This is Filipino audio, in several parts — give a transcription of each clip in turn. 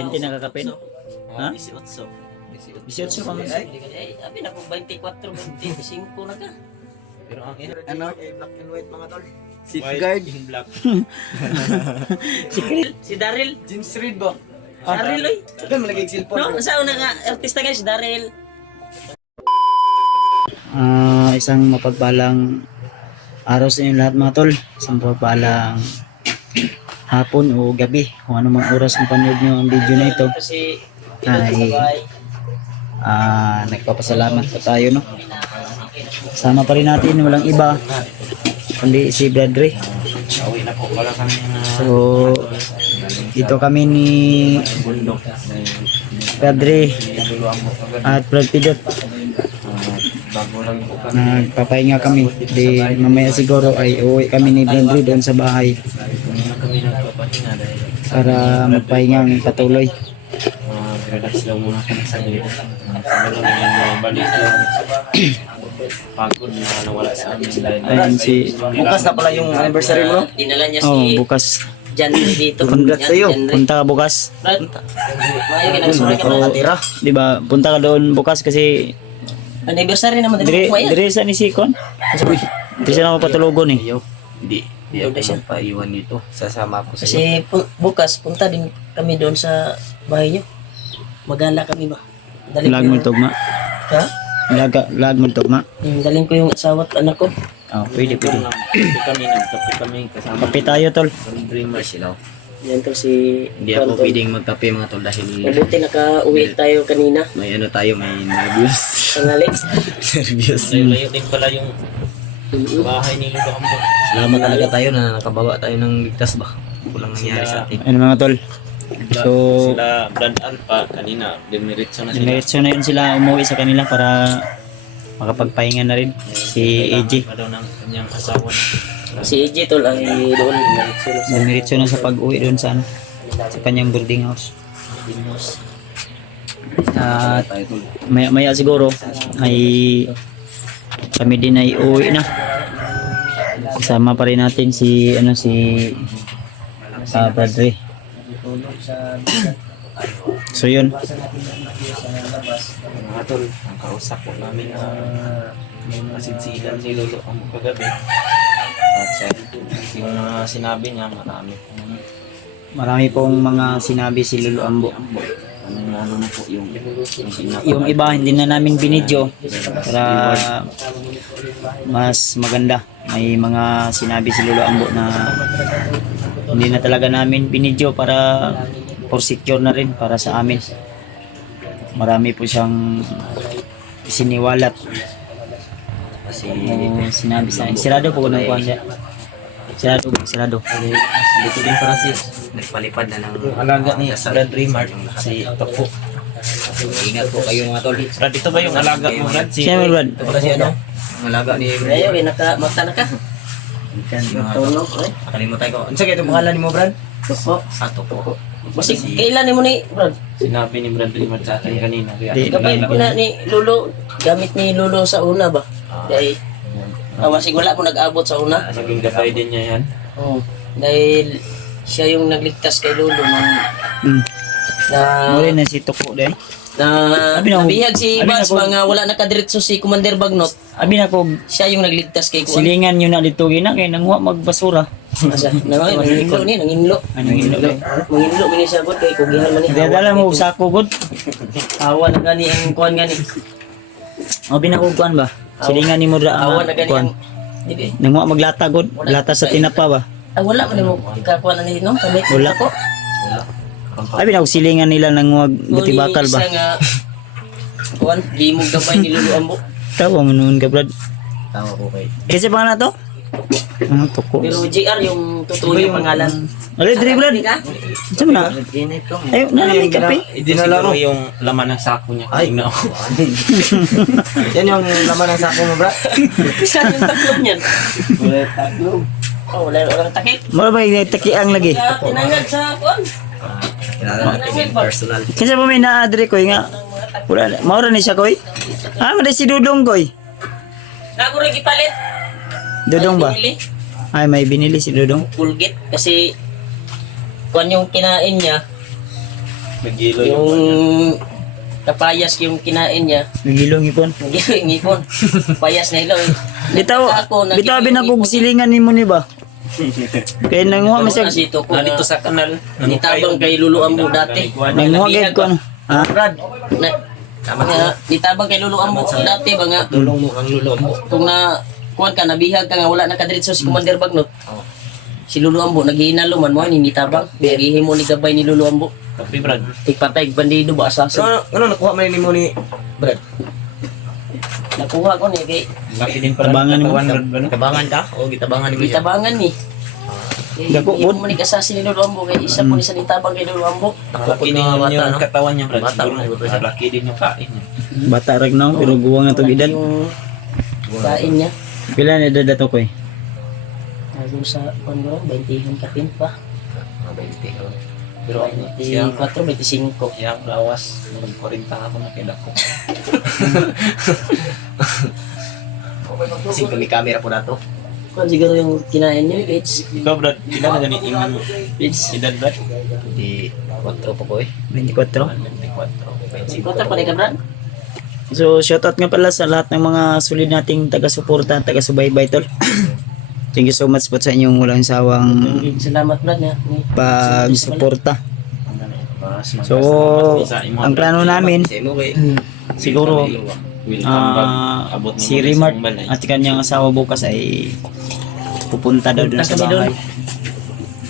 20 nakakapin? Ha? 18. 18 ka man. Ay, abi na po 24, 25 na ka. Pero ang Ano? Black and white mga tol. safeguard. Black. Si Daryl. James Reid ba? Daryl oy. Ikaw malagay cellphone. No, sa una nga artista guys, Daryl. Isang mapagpalang araw sa inyo lahat mga tol. Isang mapagpalang hapon o gabi. Kung ano mang oras kung panood nyo ang video na ito. Kasi Ay, nagpapasalamat pa tayo, no? Sama pa rin natin, walang iba kundi si Bradre. Uwi na po wala kami So, dito kami ni Bradre at Brad Pidot. bago lang po kami. Nagpapahinga kami. Di mamaya siguro ay uuwi kami ni Bradre doon sa bahay Kami nagpapahinga dahil para magpahinga ng patuloy. relax lang muna kami sa gilid. Sabi namin yung balik yung pagod na nawala sa amin. Ayun si Bukas na pala yung anniversary mo. dinala niya oh, si bukas. Janry dito. Congrats sa'yo. Punta ka bukas. Brad. Maya ginagsuray ka ba? Nakatira. Di ba? Punta ka doon bukas kasi Anniversary naman din dire mo kuya. dire sa ni Sikon. Di siya na mapatulugon eh. Ayaw. Hindi. Hindi ako Doon siya. magpaiwan dito. Sasama ko sa iyo. Kasi bukas punta din kami doon sa bahay niyo. Magala kami ba? Daling Lag ko mo yung- tugma. Ha? Lag mo tugma. Daling ko yung asawa at anak ko. Oh, pwede. Nagkape kami kasama. Kape tayo tol. From Dreamers sila. Yan to si Hindi ako Anton. pwedeng magkape mga tol dahil Mabuti naka-uwi tayo kanina. may ano tayo, may nervous. Tangali. Nervous. Layo din pala yung bahay ni Lolo Ambo. Salamat talaga tayo na nakabawa tayo ng ligtas ba. Walang nangyari sa atin. Ano mga tol? So, Sila Brad Alpa kanina, demiritso na sila. diretso na yun sila umuwi sa kanila para makapagpahinga na rin. Si AJ. Pa daw ng kanyang asawa. Si AJ tol ay doon. Diretso na sa pag-uwi doon sa ano, sa kanyang boarding house. At maya siguro ay kami din ay uwi na. Kasama pa rin natin si Bradre. So yun. Mga tol, ang kausap po namin na masinsilan si Lolo Ambo kagabi. At siya, yung mga sinabi niya, Marami pong mga sinabi si Lolo Ambo. ano na po yung Yung iba hindi na namin binidyo para mas maganda. May mga sinabi si Lolo Ambo na hindi na talaga namin binidyo para for secure na rin para sa amin. Marami po siyang siniwalat. kasi Sinabi sa akin. Sirado po ko ng kuwan niya. Sirado. dito din para si nagpalipad na ng alaga ni Brad Remark si Topo. Ingat po kayo mga tol. Brad, ito ba yung alaga mo Brad? Siyempre Brad. Ito pala si ano? Ang alaga ni Brad. Ayaw, naka-mata na ka. Tulog, eh. Nakalimutan ko. Ano sa kaya itong pangalan ni mo Brad? Topo. Topo. Kasi kailan mo ni Brad? Sinabi ni Brad Remark sa akin kanina. Kaya Di- Kapag ko na ni Lolo, gamit ni Lolo sa una ba? Dahil, masig wala ko nag-abot sa una. naging gabay din niya yan. Oo. Dahil siya yung nagligtas kay Lolo nung Muli na si Toko din. Abi na- nabihag si abi na Bas ko- mga wala nakadiretso si Commander Bagnot. Abi na ko Siya yung nagligtas kay Kuan. silingan nyo na dito gina kay nangwa magbasura. Asa, nanginlo ni, nanginlo. Anong ino? Manginlo gini siya gud kay kugihan man ni. Dala mo sako gud. Awa na gani ang kuan gani. Abi na ko kuan ba? Silingan ni mo dra Awa na gani kuan. ang Dibi. Nangwa maglata gud. Lata sa tinapa ba? Ah, wala man mo ikakuan na ni no? Kamit Wala. ko. Abi na ko silingan nila nang wag buti bakal ba? Isa nga kuan gimog gabay ni Lolo Ambo. Tawa mo noon ka Brad. Tama po kay. Kasi pa na to? Ano Toko? Pero JR yung totoo yung pangalan. Ali dre Brad. Saan na? Ay, nalamig kape. Dinala mo yung laman ng sako niya. Ay, no. Yan yung laman ng sako mo, bro. Saan yung taklog niyan? Oh, wala takip. Mo ba takiang lagi? Kaya tinangad sa kuan. Kilala natin personal. Kasi pa may naadre ko nga. Wala, maura ni siya koy. Maday si Dudong koy. Nago rin ipalit. Dudong ba? Binili. Ay, may binili si Dudong. Pulgit kasi kuan yung kinain niya. Nagilo Yung kapayas yung kinain niya. Nagilong ipon. Ngipon. Payas na ilaw. Bitaw, bitaw binakog silingan nimo ni ba? Kaya nanguha man siya. Dito ko dito sa kanal. nitabang kay Luluan mo dati. Nanguha gid ko. Ha? Brad, nitabang kay Luluan mo dati ba nga Tulong mo ang lulo mo. kung na kuan ka nabihag ka nga wala na kadiretso si Commander Bagnot. Si Luluambo naghihinalo man mo ni nitabang. Nagihimo ni gabay ni Luluambo. Kapi Brad. Tigpatay bandido ba asasin. Ano nakuha man nimo ni Brad? Nakuha ko ni kay Laki din para Tabangan mo. Tabangan ka o gitabangan nimo? Itabangan ni. Dako, Hindi mo ni kasasin ni Luluambo kay isa po ni sa nitabang kay Luluambo. Laki din Bata, yung no? katawan niya Brad. Bata, Siguro, laki din yung kain niya. Bata rag na pero guwang na to edad. Yung kain niya. Pila na edad ato ko eh. Ano sa kondo 20 kapin pa. 20. Pero siyang 24, 25. siyang lawas. Nung 40 ako na kila ko. Kasi kami camera po na to. Kung siguro yung kinain niyo, it's Ikaw Brad, kila na ganit yung edad Brad? Di 4 po ko eh. 24. 24. 24 pa rin ka, Brad? So shoutout nga pala sa lahat ng mga solid nating taga-suporta, taga-subaybay tol. Thank you so much po sa inyong walang sawang Salamat, Brad. Niya. pag-suporta. So, ang plano namin, Sa imo kay siguro, Abot mo si muna Remart sa balay. at kanyang asawa bukas ay pupunta daw dun sa Punta kami bahay.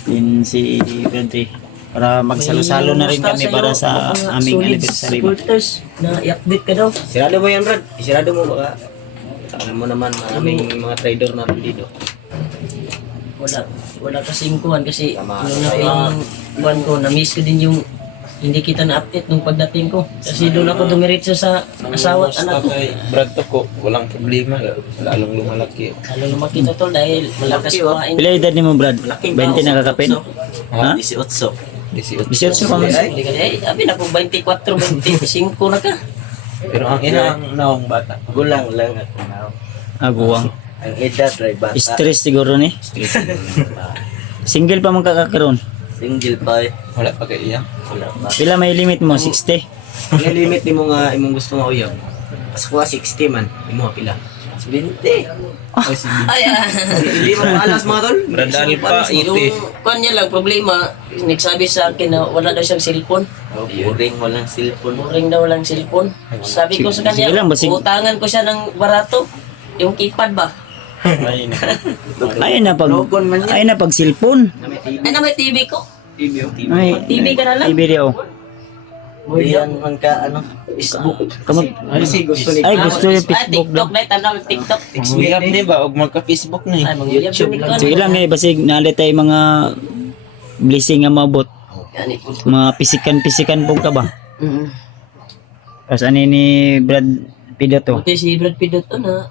Yun si Pedri. Para magsalo-salo na rin kami para sa aming anniversary. Supporters na i-update ka daw. Sirado mo yan, Brad. Sirado mo baka. Alam mo naman, maraming mga trader na dito. Wala kasing kuhan kasi Tama. nung yung kuhan ko, na-miss ko din yung hindi kita na-update nung pagdating ko. Kasi doon ako dumiretso sa asawa at anak ko. Kay Brad to ko, walang problema. Lalong lumalaki. Lalo lumaki na tol dahil malakas kuhain. Pila edad ni mo Brad? 20 na kakapin? Ha? 18. 18. 18 pa man. Hindi ka abi na kung 24, 25 na ka. Pero ang ina ang naong bata. Gulang lang ako na. Aguwang. Ang edad, right, bata. Stress siguro ni. Single pa man kakakaroon. Single pa eh. Wala pa kay iya. Wala pa. Pila may limit mo? 60? Ang limit ni mo nga, imong gusto nga uyab. Pas kuha 60 man. Imo nga pila. 20. Ay, Hindi mo maalas mga tol. Brandal pa, yung ite. kuhan niya lang problema, nagsabi sa akin na wala daw siyang cellphone. Boring, walang cellphone. Boring daw walang cellphone. Sabi ko sa Sige kanya, lang, basig- utangan ko siya ng barato. Yung keypad ba? Ay, Ayun na pag ayun na pag cellphone. Ay na may TV ko. TV. Ay, TV ka na lang. TV di oh. Yan man ka, ano, Facebook. Kamag Kasi gusto ni ay gusto yung Ay, Facebook TikTok daw. na, tanaw TikTok. Mahirap di ba? Og magka-Facebook na Ay, eh. mag-YouTube YouTube ni lang. Sige lang eh basig nalit tay mga blessing nga mabot. Yani. Mga pisikan-pisikan po ka ba? Mm. Tapos ani ni Brad Pido to Buti si Brad Pitt to na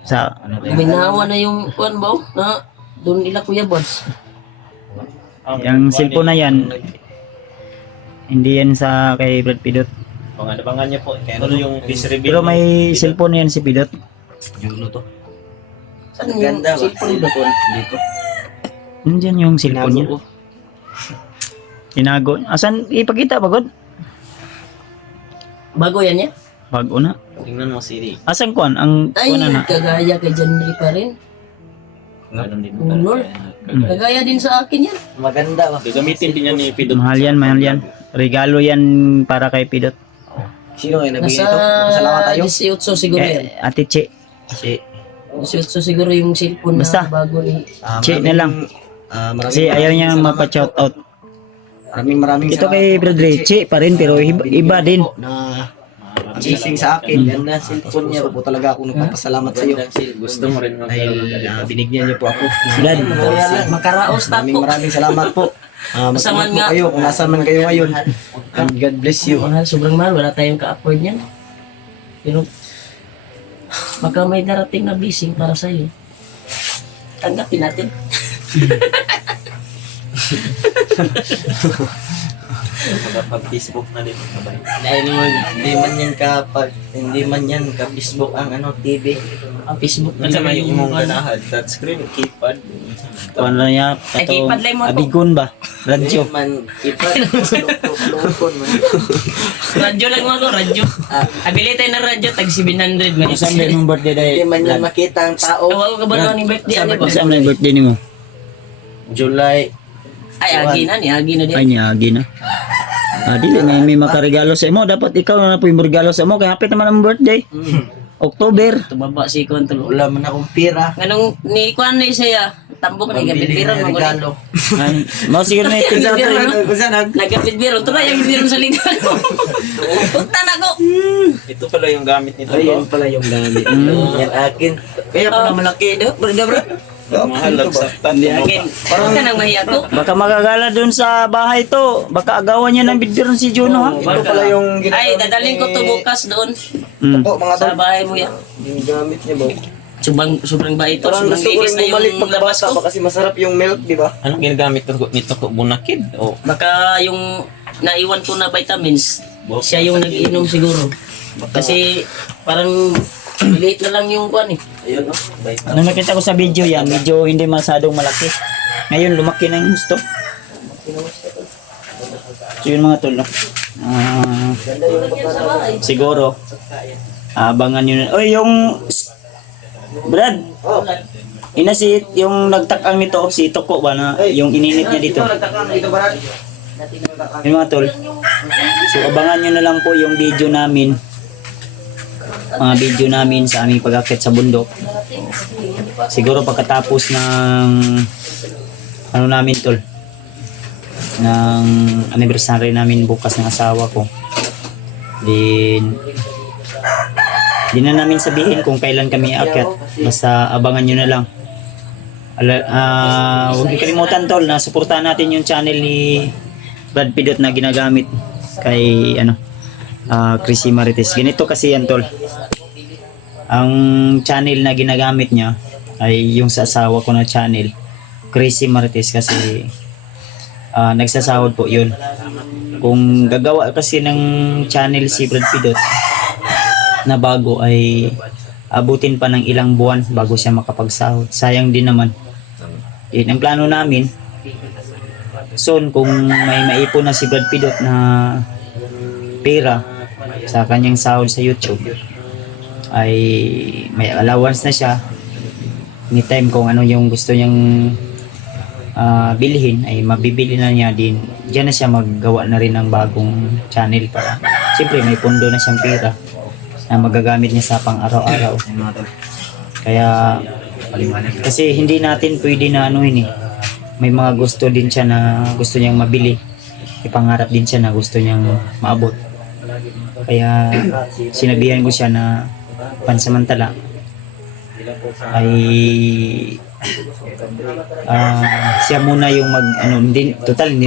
sa minawa na yung kuhan ba na doon nila Kuya Bods. yung cellphone na yan. Hindi yan sa kay Brad Pidot. Abangan niya po. Kaya yung fish reveal. Pero may cellphone yan si Pidot. Julo to. Saan yung Ganda ba? cellphone ba? Dito. Nandiyan yung cellphone niya. Tinago ko. Tinago. Asan ipakita pagod? Bago yan yan? Bago na. Tingnan mo Siri. Asan kuan ang Ay, kuan na? kagaya kay John Lee pa rin. Ganun din. Unol. Kagaya din sa akin yan. Maganda ba? Gagamitin din yan ni Pidot. Mahal yan, mahal yan. Regalo yan para kay Pidot. Sino nga nabigay Nasa ito? Salamat tayo. 18 siguro yan. Ate Che. Kasi, 18 siguro yung cellphone Basta. na bago ni. Che na lang. Kasi ayaw niya mapa-shout out. Maraming Ito kay Brad Ray, Che pa rin pero iba din. na amazing sa akin. Ganda cellphone niya po talaga ako nagpapasalamat sa iyo. Gusto mo rin Dahil binigyan niyo po ako. Brad. Makaraos na po. Maraming salamat po. Kasama Magpapasalamat po nga. kayo kung nasaan man kayo ngayon. And God bless you. Mahal, sobrang mahal. Wala tayong ka-afford niyan. Pero, baka may darating na blessing para sa iyo. Tanggapin natin. Magpag-Facebook na din. Dahil hindi man yan ka Facebook ang TV. Ang Facebook Ano sa talaga may yung imong ano. ganahan? Touchscreen, keypad. Ano niya? Ay, keypad lang mo ako. Abigon ba? Radyo. Man keypad. Lukon man. Radyo lang mo ako, radyo. Abili tayo ng radyo, tag 700 man. Saan ba yung birthday dahil? Hindi man yan makita ang tao. Tawa ko ba na ni birthday? Ano ba? Saan ba yung birthday ni mo? July. Ay, agi na ni, agi na Ay, di. niyagi na. Dili, may makaregalo sa imo. Dapat ikaw na po yung regalo sa imo. Kaya hapit naman ang birthday. October. Tumaba si Kontrol. Wala man akong pira. Ganong ni Kwan ni siya, tambok ni gabit biro mo regalo. Ay, mo siguro na ito. Nagapit biro, to na yung biro sa ligan mo. Punta na ko. Ito pala yung gamit nito. Ayun pala yung gamit. Yan akin. Kaya pala malaki. Bro. Mahal lang saktan. Akin, parang ka nang mahiya ko. Baka magagala dun sa bahay to. Baka agawan niya ng bidbiron si Juno ha. Ito pala yung Ay, dadalhin ko to bukas doon. mga Sa bahay mo yan. Yung gamit niya ba? Sobrang bait to. Parang Sobrang gusto ko linis rin na bumalik yung labas pagkabata ko. pa kasi masarap yung milk, di ba? Anong ginagamit nito ko? Bunakid? O Baka yung naiwan ko na vitamins, siya yung nag-inom siguro. Kasi parang maliit na lang yung kwan eh. Ayun, no? Nung nakita ko sa video yan, medyo hindi masadong malaki. Ngayon, lumaki na yung gusto. So yun mga tol, no? Siguro, abangan nyo na. Oy, yung... Brad! Yung nagtakang nito, si Toko ba na yung ininit niya dito? Yung mga tol. So abangan nyo na lang po yung video namin. Mga video namin sa aming pag-akit sa bundok. Siguro pagkatapos ng ano namin tol, ng anniversary namin bukas ng asawa ko. Then di na namin sabihin kung kailan kami aakyat. Basta abangan nyo na lang. Huwag niyo kalimutan tol na suportahan natin yung channel ni Brad Pidot na ginagamit kay Chrissy Marites. Ganito kasi yan tol. Ang channel na ginagamit niya ay yung sa asawa ko na channel, Chrissy Marites, kasi nagsasahod po yun. Kung gagawa kasi ng channel si Brad Pidot na bago ay abutin pa ng ilang buwan bago siya makapagsahod. Sayang din naman. Yun ang plano namin. Soon, kung may maipon na si Brad Pidot na pera sa kanyang sahod sa YouTube, ay may allowance na siya. Anytime kung ano yung gusto niyang bilhin ay mabibili na niya din. Diyan na siya maggawa na rin ng bagong channel para siyempre may pondo na siyang pera na magagamit niya sa pang-araw-araw. Kaya kasi hindi natin pwede na may mga gusto din siya na gusto niyang mabili. May pangarap din siya na gusto niyang maabot. Kaya sinabihan ko siya na pansamantala ay siya muna yung hindi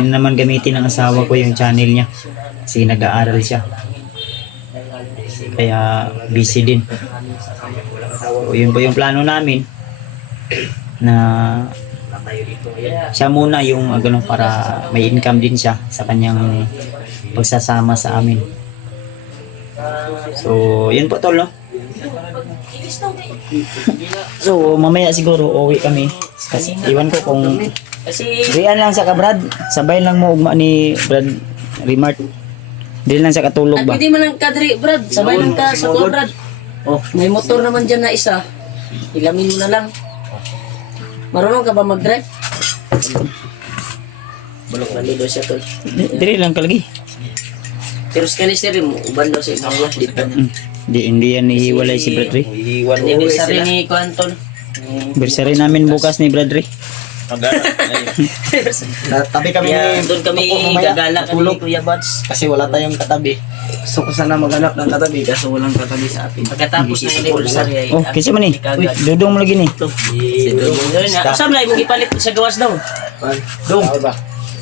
na naman gamitin ng asawa ko yung channel niya kasi nag-aaral siya, kaya busy din. So, yun po yung plano namin na siya muna yung para may income din siya sa kanyang pagsasama sa amin. So yun po tol, no? So mamaya siguro uwi kami kasi iwan ko kung Kasi riyan lang sa kabrad, sabay lang mo ugma ni Brad Remart. Dili lang sa katulog ba? pwede man lang kadri, Brad. Sabay lang ka sa kuwan, Brad. Oh, may motor naman dyan na isa. Ilamin mo na lang. Marunong ka ba mag-drive? Bulok na nilo siya tol. Dili lang kalagi. Pero sa kanister mo, uban daw sa ibang dito. Hindi yan ihiwalay si Brad Ray. iiwan mo. Anniversary ni Kuanton. Bersary namin bukas ni Brad Ray. Tabi kami Kaya ni doon kami gagala kami ni Kuya Bats. kasi wala tayong katabi. Gusto ko sana maghanap ng katabi kasi walang katabi sa atin. Pagkatapos ng anniversary ay Oh, kasi man eh. Uy, dudong mo lagi ni. si Dudong. Saan lang mong ipalit sa gawas daw? Dong.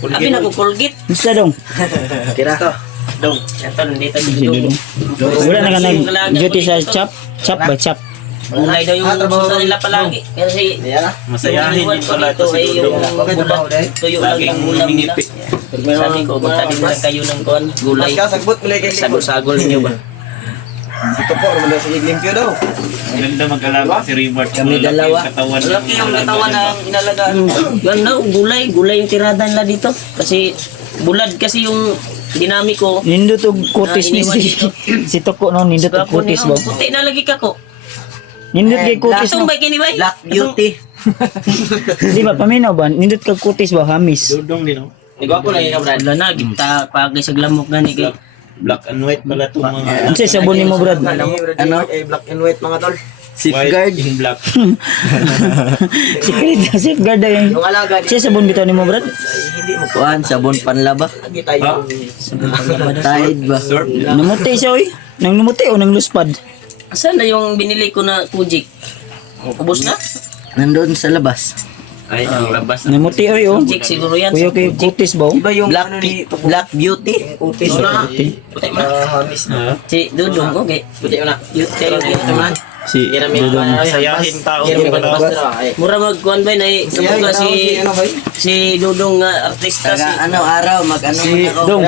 Abi na ko Colgate. Gusto dong. Kira ka. Dong. Ito nandito si Si Dudong. dudong. Wala na ka nag-duty sa chop ba chop? Ulay daw yung susunod nila palagi. Kasi Yan. Masayahin yung din pala ito si ay yung Dudong. Bakit trabaho dahil? tuyo lang Laging ang ulam nila. minipit. Sabi ko, magtanim lang kayo ng kuan, gulay. Sagbot mo lagi kay Sagol-sagol ninyo ba? Ito po, naman daw si Limpyo daw. Maganda mag-alaga si Rimart. Kami dalawa. Malaki yung katawan ng inalagaan. Yan na, gulay yung tirada nila dito. Kasi bulad kasi yung dinami ko. Nindot og kutis ni si Toko no, nindot og Ako kutis niyo, ba? puti na lagi ka ko. Nindot kay kutis Atong no. ba kini ba? Black Beauty. Di ba paminaw ba? Nindot kag kutis ba hamis? Dudong din, no? Ikaw po na yung Brad. Wala na, kita pagay sa glamok gani kay. Black and white pala itong mga... Ano sa sabon nimo Brad? Ano? Black and white mga tol. White and black. Secret safeguard daw yung. Yung alaga ni Sa sabon bitaw nimo Brad? hindi mo Kuan, sabon panlaba. lagi tayo. Tide ba? Surf. Namuti siya oy. Nang namuti o nang luspad? Saan na yung binili ko na kujik? Ubus na? Nandun sa labas. Ay, ang labas na. Namuti oy oh. Kujik siguro yan. Kuya kay kutis ba? oh? Iba yung Black, ano ni Tupo. Black Beauty. Utis. Wala. Puti mo na. Hamis na. Si Dudong, okay. Puti mo na. Kayo ito man. Si Dudong. Sayahin tao. Kira may basta na. Ay. Mura magkuhan ba na kumbaga si ano ba? si Dudong nga artista si Taga ano araw, mag-ano Si muna ako. Dong.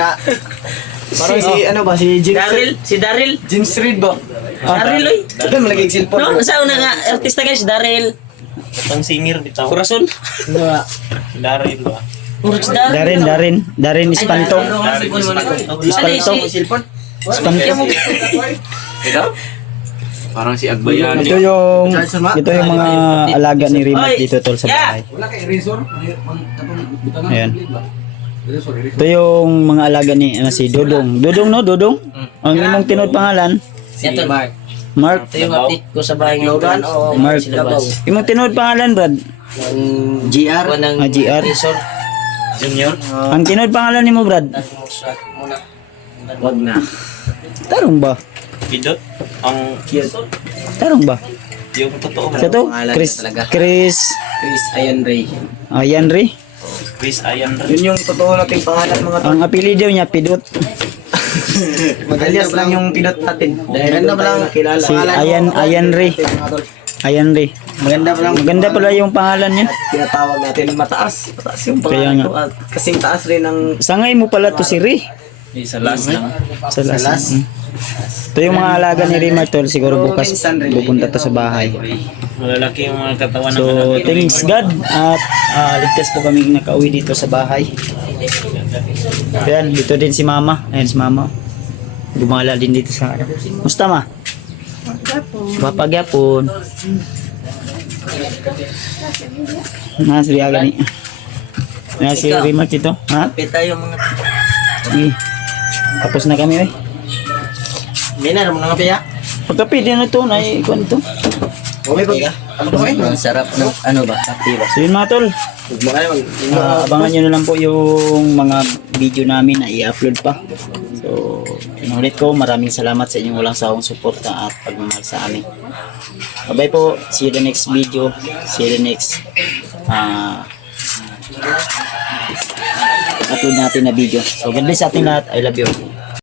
Parang si ano ba si James Daryl, si Daryl. James Reed ba? Daryl oy. Ito malagay cellphone. No, sa una nga artista guys, si Daryl. Itong singer bitaw. Corazon. Daryl ba? Puro si Daryl. Darin Espanto. Espanto. Espanto. Ikaw? Parang si Agbayan. Ito yung mga alaga ni Rimat dito tol sa bahay. Ayan. Ito yung mga alaga ni si Dodong. Dodong no, Dodong. Ang imong tinod pangalan, Ito Mark. Mark. Ito yung update ko sa bahay ng Logan o Mark. Silabas. Imong tinod pangalan, Brad. GR. Kuha ng GR. resort. Junior? Ang tinod pangalan nimo, Brad. Muna. Wag na. Tarong ba? Pidot? Ang Tarong ba? yung totoo mo. Sa to? Pangalan Chris. niya talaga. Chris. Chris Ayan Ray. Ayan Ray. Chris Ayan rin. Yun yung totoo nating pangalan mga tol. Ang apelyido niya Pidot. Alias lang yung pinot natin. Dahil Maganda doon pa tayo lang. nakilala. Si Ayan Ray. Ayan Ray. Maganda pa lang. Maganda pala yung pangalan niya. Tinatawag natin mataas. Mataas yung Kaya pangalan nga. ko. At kasing taas rin ng Sangay mo pala to si Ray. Sa last lang. Sa last. Ito yung mga alaga ni Rimar tol. Siguro bukas pupunta to sa bahay. Malalaki yung mga katawan ng So, anak. thanks God. At ligtas po kami nakauwi dito sa bahay. Ayan, dito din si Mama. Ayan si Mama. Gumala din dito sa ano. Musta ma? Papagyapon. Si Riaga ni. Si Rimar dito. Ha? Pita yung mga... Sige. Tapos na kami eh. Minar mo nga piya. Pagkapi din na ito. Naikuan ito. Ang sarap ng ano ba? Aktiba. So yun mga tol. Abangan nyo na lang po yung mga video namin na i-upload pa. So, inulit ko, maraming salamat sa inyong walang sawang suporta at pagmamahal sa amin. Bye po, see you the next video, see you the next upload natin na video. So, God bless sa ating lahat. I love you.